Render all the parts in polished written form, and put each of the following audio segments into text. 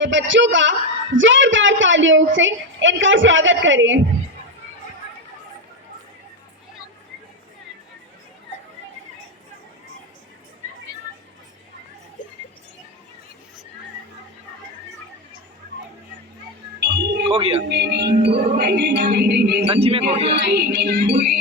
बच्चों का जोरदार तालियों से इनका स्वागत करें। खो गया, सच्ची में खो गया।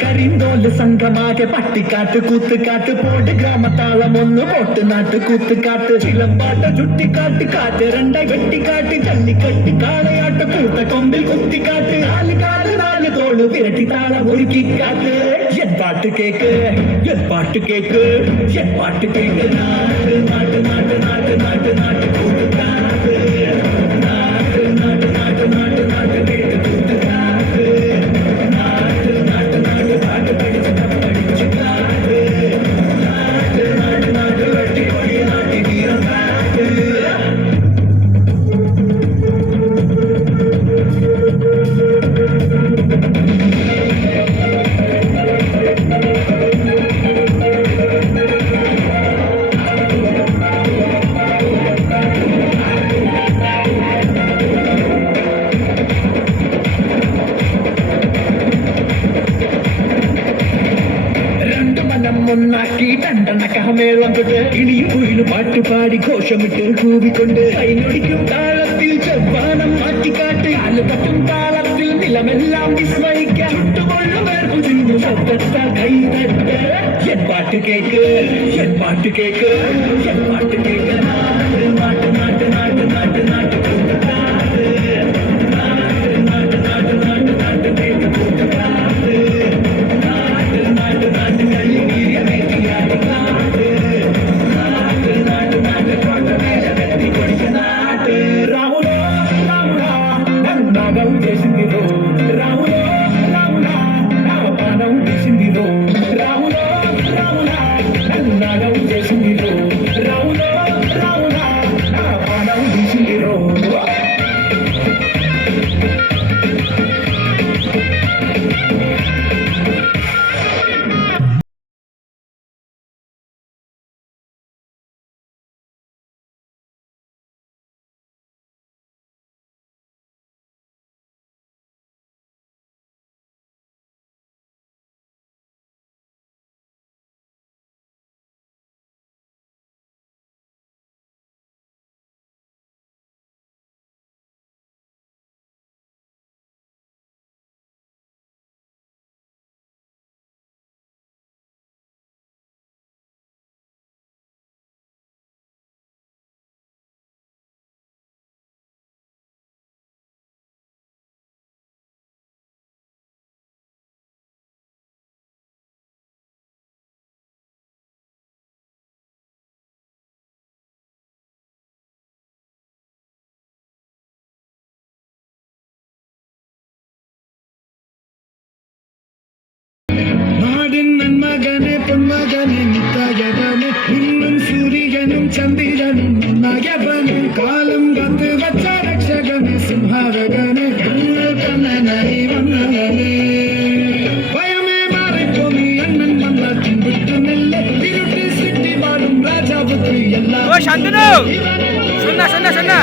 കരിന്തോല് സംഘമാകെ പട്ടിക്കാട്ട് കൂത്തുകാട്ട് പോട്ട് ഗ്രാമത്താളം ഒന്ന് പോട്ടുനാട്ട് കൂത്തുകാട്ട് ചിലമ്പാട്ട ചുട്ടിക്കാട്ട് കാറ്റ് രണ്ടായി വെട്ടിക്കാട്ട് ചല്ലിക്കെട്ടി കാളയാട്ട് കൂത്ത കൊമ്പിൽ കുത്തിക്കാട്ട് നാല് കാല് നാല് തോള് വിരട്ടി താളം ഒരുക്കിക്കാട്ട് എൻ പാട്ട് കേക്ക് എൻ പാട്ട് കേക്ക് എൻ പാട്ട് കേക്ക് നാട്ട് നാട്ട് നാട്ട് നാട്ട് നാട്ട് നാട്ട് കൂത്തുകാട്ട് നാട്ട് നാട്ട് നാട്ട് നാട്ട് നാട്ട് കേട്ട് കൂത്തുകാട്ട് നാട്ട് നാട്ട് നാട്ട് പാട്ട് പഠിച്ച് പഠിച്ച് കാട്ട് നാട്ട് നാട്ട് നാട്ട് വെട്ടി പൊടി നാട്ടി വീരം കാട്ട് ഒന്നാക്കി രണ്ടെണ്ണക്കമേളം കൊണ്ട് ഇണിയും കുയിലും പാട്ടുപാടി ഘോഷമിട്ട് കൂവിക്കൊണ്ട് കൈനൊടിക്കും താളത്തിൽ ചെവ്വാനം മാറ്റിക്കാട്ട് കാലുപറ്റും താളത്തിൽ നിലമെല്ലാം വിസ്മയിക്കാൻ ചുട്ടുകൊള്ളും വേർപുതിഞ്ഞു ശബ്ദത്താൽ കൈതട്ട് എൻ പാട്ട് കേക്ക് എൻ പാട്ട് കേക്ക് എൻ പാട്ട് കേക്ക് നാട്ട് നാട്ട് നാട്ട് നാട്ട് നാട്ട് നാട്ട് കൂട്ടുകാട്ട് നാട്ട് നാട്ട് നാട്ട് നാട്ട് നാട്ട് കേട്ട് കൂട്ടുകാട്ട് നാട്ട് നാട്ട് നാട്ട് കൈ రాములో రాముడా నన్నాగా ఉద్దేశిందిరో రాములో రాముడా రామపాన ఉద్దేశిందిరో రాములో రాముడా నన్నాగా ఉద్దేశిందిరో రాములో రాముడా நாயகனே நித்தாயகனே இன்னும் சூரியனும் சந்திரனும் நாயகனே காலம் வந்து வச்ச ரட்சகனே சிம்ஹாரகனே கண்ணல் கண்ணனாய் வந்தவனே பயமே மாறிப்போமி அண்ணன் மல்லாட்டின் விட்டு நெல்ல இருட்டு சிட்டி வாழும் ராஜாவுக்கு எல்லாம் ஓ சந்தனு சுன்னா சுன்னா சுன்னா